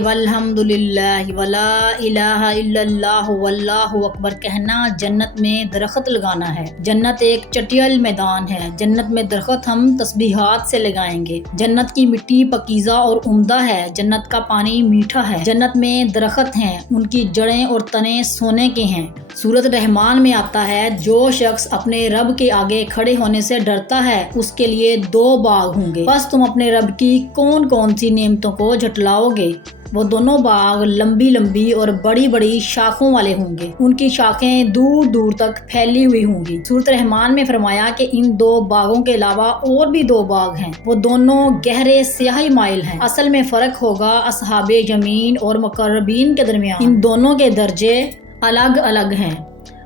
वल्हम्दुलिल्लाह वला इलाहा इल्लल्लाह वल्लाहु अकबर कहना जन्नत में दरख्त लगाना है। जन्नत एक चटियल मैदान है। जन्नत में दरख्त हम तस्बीहात से लगाएंगे। जन्नत की मिट्टी पकीज़ा और उम्दा है। जन्नत का पानी मीठा है। जन्नत में दरख्त हैं, उनकी जड़ें और तने सोने के हैं। सूरत रहमान में आता है, जो शख्स अपने रब के आगे खड़े होने से डरता है उसके लिए 2 बाग होंगे। बस तुम अपने रब की कौन कौन सी नेमतों को झटलाओगे। वो दोनों बाग लंबी लंबी और बड़ी बड़ी शाखों वाले होंगे। उनकी शाखें दूर दूर तक फैली हुई होंगी। सूरत रहमान में फरमाया कि इन 2 बागों के अलावा और भी 2 बाग हैं। वो दोनों गहरे स्याही माइल हैं। असल में फर्क होगा असहाबे जमीन और मुकर्रबीन के दरमियान। इन दोनों के दर्जे अलग अलग हैं।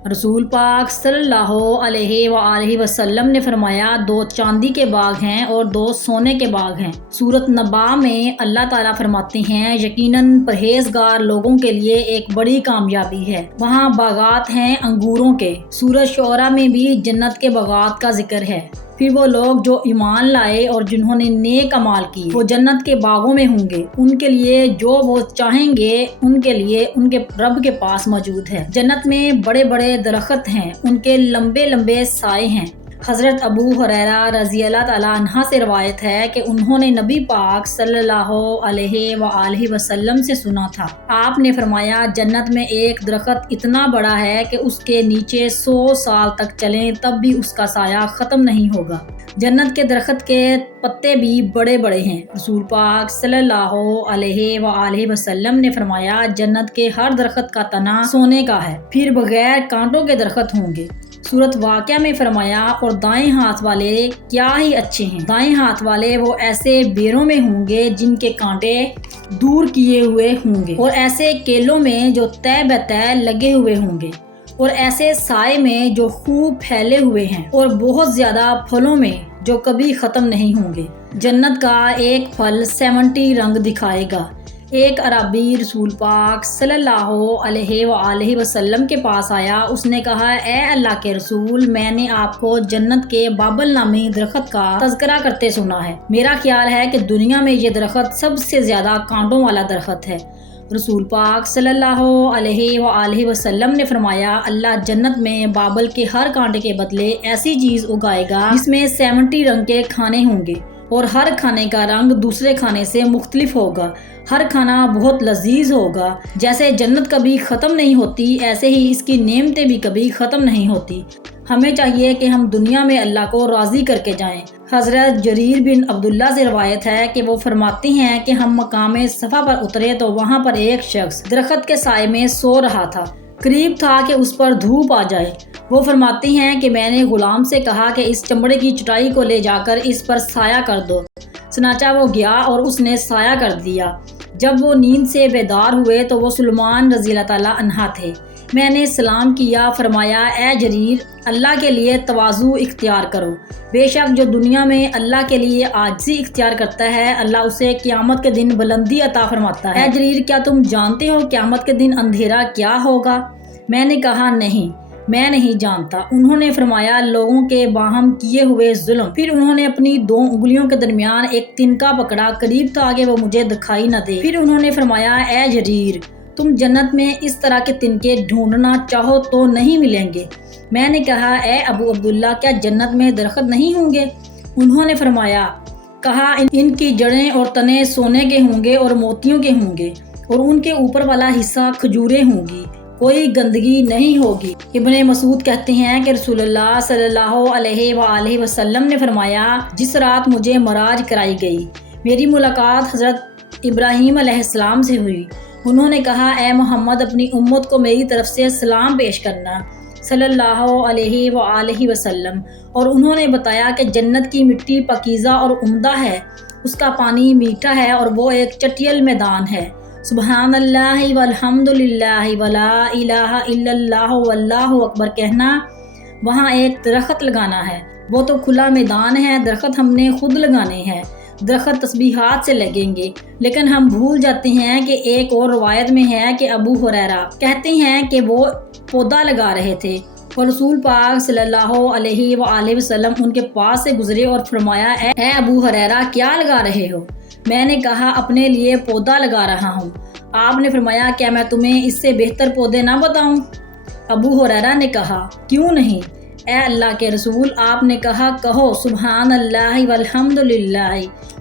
रसूल पाक सल्लल्लाहु अलैहि वसल्लम ने फरमाया 2 चांदी के बाग हैं और 2 सोने के बाग हैं। सूरत नबा में अल्लाह ताला फरमाते हैं, यकीनन परहेजगार लोगों के लिए एक बड़ी कामयाबी है, वहाँ बागात हैं अंगूरों के। सूरत शोरा में भी जन्नत के बागात का जिक्र है। फिर वो लोग जो ईमान लाए और जिन्होंने नेक अमाल किए वो जन्नत के बागों में होंगे। उनके लिए जो वो चाहेंगे उनके लिए उनके रब के पास मौजूद है। जन्नत में बड़े बड़े दरख्त हैं, उनके लंबे लंबे साए हैं। हज़रत अबू हुरैरा रज़ी अल्लाह ताला अन्हा से रवायत है कि उन्होंने नबी पाक सल्लल्लाहु अलैहि वसल्लम से सुना था। आपने फरमाया, जन्नत में एक दरख्त इतना बड़ा है कि उसके नीचे 100 साल तक चलें तब भी उसका साया ख़त्म नहीं होगा। जन्नत के दरख्त के पत्ते भी बड़े बड़े हैं। रसूल पाक सल्लल्लाहु अलैहि वसल्लम ने फरमाया, जन्नत के हर दरख्त का तना सोने का है। फिर बगैर कांटों के दरख्त होंगे। सूरत वाक़या में फरमाया, और दाएं हाथ वाले क्या ही अच्छे हैं। दाएं हाथ वाले वो ऐसे बेरों में होंगे जिनके कांटे दूर किए हुए होंगे, और ऐसे केलों में जो तय बतय लगे हुए होंगे, और ऐसे साए में जो खूब फैले हुए हैं, और बहुत ज्यादा फलों में जो कभी खत्म नहीं होंगे। जन्नत का एक फल 70 रंग दिखाएगा। एक अरबी रसूल पाक सल्लल्लाहु अलैहि वसल्लम के पास आया। उसने कहा, ए अल्लाह के रसूल, मैंने आपको जन्नत के बाबल नामी दरख्त का तज़किरा करते सुना है। मेरा ख्याल है कि दुनिया में ये दरख्त सबसे ज्यादा कांटों वाला दरख्त है। रसूल पाक सल्लल्लाहु अलैहि वसल्लम ने फरमाया, अल्लाह जन्नत में बाबल के हर कांटे के बदले ऐसी चीज उगाएगा जिसमें 70 रंग के खाने होंगे, और हर खाने का रंग दूसरे खाने से मुख्तलिफ होगा। हर खाना बहुत लजीज होगा। जैसे जन्नत कभी ख़त्म नहीं होती, ऐसे ही इसकी नेमतें भी कभी ख़त्म नहीं होती। हमें चाहिए कि हम दुनिया में अल्लाह को राज़ी करके जाएं। हज़रत जरीर बिन अब्दुल्ला से रवायत है कि वो फरमाते हैं कि हम मकाम सफ़ा पर उतरे तो वहाँ पर एक शख्स दरख्त के साए में सो रहा था। करीब था कि उस पर धूप आ जाए। वो फरमाते हैं कि मैंने गुलाम से कहा कि इस चमड़े की चटाई को ले जाकर इस पर साया कर दो। चनाचा वो गया और उसने साया कर दिया। जब वो नींद से बेदार हुए तो वो सुलेमान रज़ी अल्लाह ताला अन्हा थे। मैंने सलाम किया। फरमाया, ए जरीर, अल्लाह के लिए तवाज़ु इख्तियार करो। बेशक जो दुनिया में अल्लाह के लिए आजिज़ी इख्तियार करता है, अल्लाह उसे क़यामत के दिन बुलंदी अता फरमाता है। ए जरीर, क्या तुम जानते हो क़यामत के दिन अंधेरा क्या होगा? मैंने कहा, नहीं, मैं नहीं जानता। उन्होंने फरमाया, लोगों के बाहम किए हुए जुल्म। फिर उन्होंने अपनी 2 उंगलियों के दरमियान एक तिनका पकड़ा। करीब था कि वो मुझे दिखाई न दे। फिर उन्होंने फरमाया, ए जरीर, तुम जन्नत में इस तरह के तिनके ढूंढना चाहो तो नहीं मिलेंगे। मैंने कहा, ए अबू अब्दुल्ला, क्या जन्नत में दरख्त नहीं होंगे? उन्होंने फरमाया, कहा, इनकी जड़ें और तने सोने के होंगे और मोतियों के होंगे, और उनके ऊपर वाला हिस्सा खजूरें होंगी, कोई गंदगी नहीं होगी। इब्ने मसूद कहते हैं कि रसूलुल्लाह सल्लल्लाहु अलैहि वसल्लम ने फरमाया, जिस रात मुझे मराज कराई गई, मेरी मुलाकात हज़रत इब्राहीम अलैहिस्सलाम से हुई। उन्होंने कहा, ए मोहम्मद, अपनी उम्मत को मेरी तरफ से सलाम पेश करना सल्लल्लाहु अलैहि वसल्लम। और उन्होंने बताया कि जन्नत की मिट्टी पकीज़ा और उम्दा है, उसका पानी मीठा है, और वो एक चटियल मैदान है। सुबहानल्लाह वल्हम्दुलिल्लाह वला इलाहा इल्लल्लाह वल्लाहु अकबर कहना, वहाँ एक दरख्त लगाना है। वो तो खुला मैदान है, दरख्त हमने खुद लगाने हैं। दरख्त तस्बीहात से लगेंगे, लेकिन हम भूल जाते हैं कि एक और रवायत में है कि अबू हुरैरा कहते हैं कि वो पौधा लगा रहे थे और रसूल पाक सल्लल्लाहु अलैहि वसल्लम उनके पास से गुजरे और फरमाया, ए अबू हुरैरा, क्या लगा रहे हो? میں نے کہا اپنے لیے پودا لگا رہا ہوں۔ آپ نے فرمایا کیا میں تمہیں اس سے بہتر پودے نہ بتاؤں؟ ابو ہریرہ نے کہا کیوں نہیں اے اللہ کے رسول، آپ نے کہا کہو سبحان اللہ والحمد للہ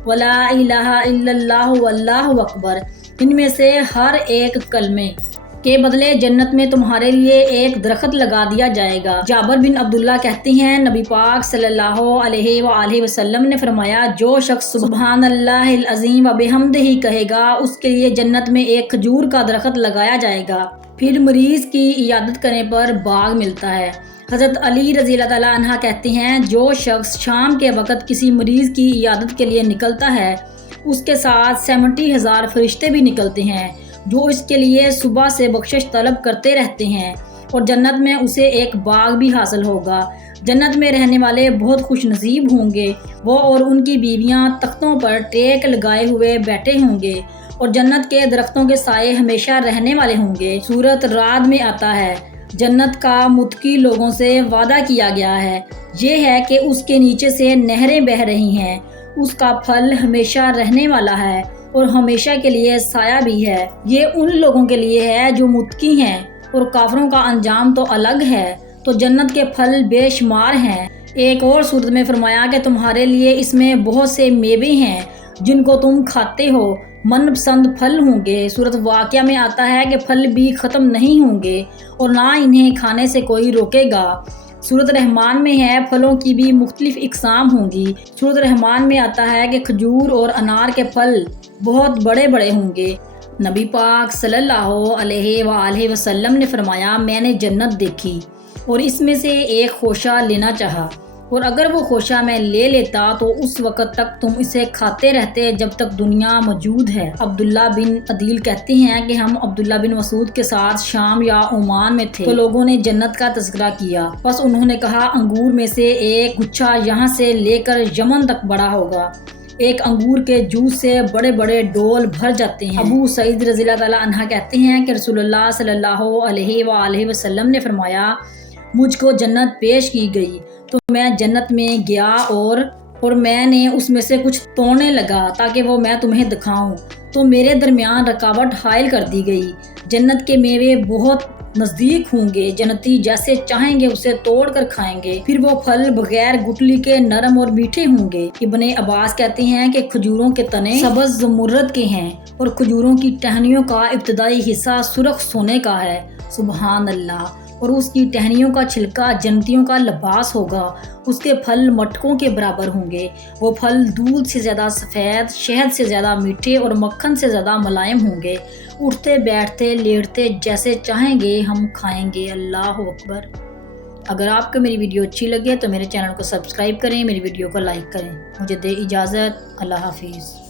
ولا الہ الا اللہ واللہ اکبر۔ ان میں سے ہر ایک کلمے کے بدلے جنت میں تمہارے لیے ایک درخت لگا دیا جائے گا۔ جابر بن عبداللہ کہتے ہیں نبی پاک صلی اللہ علیہ وآلہ وسلم نے فرمایا جو شخص سبحان اللہ العظیم وبحمدہ کہے گا اس کے لیے جنت میں ایک کھجور کا درخت لگایا جائے گا۔ پھر مریض کی عیادت کرنے پر باغ ملتا ہے۔ حضرت علی رضی اللہ تعالیٰ عنہ کہتے ہیں جو شخص شام کے وقت کسی مریض کی عیادت کے لیے نکلتا ہے اس کے ساتھ 70,000 فرشتے بھی نکلتے ہیں جو اس کے لیے صبح سے بخشش طلب کرتے رہتے ہیں، اور جنت میں اسے ایک باغ بھی حاصل ہوگا۔ جنت میں رہنے والے بہت خوش نصیب ہوں گے، وہ اور ان کی بیویاں تختوں پر ٹیک لگائے ہوئے بیٹھے ہوں گے، اور جنت کے درختوں کے سائے ہمیشہ رہنے والے ہوں گے۔ سورۃ رعد میں آتا ہے جنت کا متقی لوگوں سے وعدہ کیا گیا ہے، یہ ہے کہ اس کے نیچے سے نہریں بہہ رہی ہیں، اس کا پھل ہمیشہ رہنے والا ہے اور ہمیشہ کے لیے سایہ بھی ہے۔ یہ ان لوگوں کے لیے ہے جو متقی ہیں، اور کافروں کا انجام تو الگ ہے۔ تو جنت کے پھل بے شمار ہیں۔ ایک اور صورت میں فرمایا کہ تمہارے لیے اس میں بہت سے میوے ہیں جن کو تم کھاتے ہو، من پسند پھل ہوں گے۔ سورۃ واقعہ میں آتا ہے کہ پھل بھی ختم نہیں ہوں گے اور نہ انہیں کھانے سے کوئی روکے گا۔ سورۃ رحمان میں ہے پھلوں کی بھی مختلف اقسام ہوں گی۔ سورۃ رحمان میں آتا ہے کہ کھجور اور انار کے پھل بہت بڑے بڑے ہوں گے۔ نبی پاک صلی اللہ علیہ وآلہ وسلم نے فرمایا میں نے جنت دیکھی اور اس میں سے ایک خوشہ لینا چاہا، اور اگر وہ خوشہ میں لے لیتا تو اس وقت تک تم اسے کھاتے رہتے جب تک دنیا موجود ہے۔ عبداللہ بن عدیل کہتے ہیں کہ ہم عبداللہ بن مسعود کے ساتھ شام یا عمان میں تھے تو لوگوں نے جنت کا تذکرہ کیا، بس انہوں نے کہا انگور میں سے ایک گچھا یہاں سے لے کر یمن تک بڑا ہوگا، ایک انگور کے جوس سے بڑے بڑے ڈول بھر جاتے ہیں۔ ابو سعید رضی اللہ تعالیٰ عنہ کہتے ہیں کہ رسول اللہ صلی اللہ علیہ وآلہ وسلم نے فرمایا مجھ کو جنت پیش کی گئی تو میں جنت میں گیا اور میں نے اس میں سے کچھ توڑنے لگا تاکہ وہ میں تمہیں دکھاؤں، تو میرے درمیان رکاوٹ حائل کر دی گئی۔ جنت کے میوے بہت نزدیک ہوں گے، جنتی جیسے چاہیں گے اسے توڑ کر کھائیں گے، پھر وہ پھل بغیر گٹلی کے نرم اور میٹھے ہوں گے۔ ابن عباس کہتے ہیں کہ کھجوروں کے تنے سبز زمرد کے ہیں اور کھجوروں کی ٹہنیوں کا ابتدائی حصہ سرخ سونے کا ہے، سبحان اللہ، اور اس کی ٹہنیوں کا چھلکا جنتیوں کا لباس ہوگا، اس کے پھل مٹکوں کے برابر ہوں گے، وہ پھل دودھ سے زیادہ سفید، شہد سے زیادہ میٹھے اور مکھن سے زیادہ ملائم ہوں گے، اٹھتے بیٹھتے لیٹتے جیسے چاہیں گے ہم کھائیں گے۔ اللہ اکبر۔ اگر آپ کو میری ویڈیو اچھی لگے تو میرے چینل کو سبسکرائب کریں، میری ویڈیو کو لائک کریں۔ مجھے دے اجازت، اللہ حافظ۔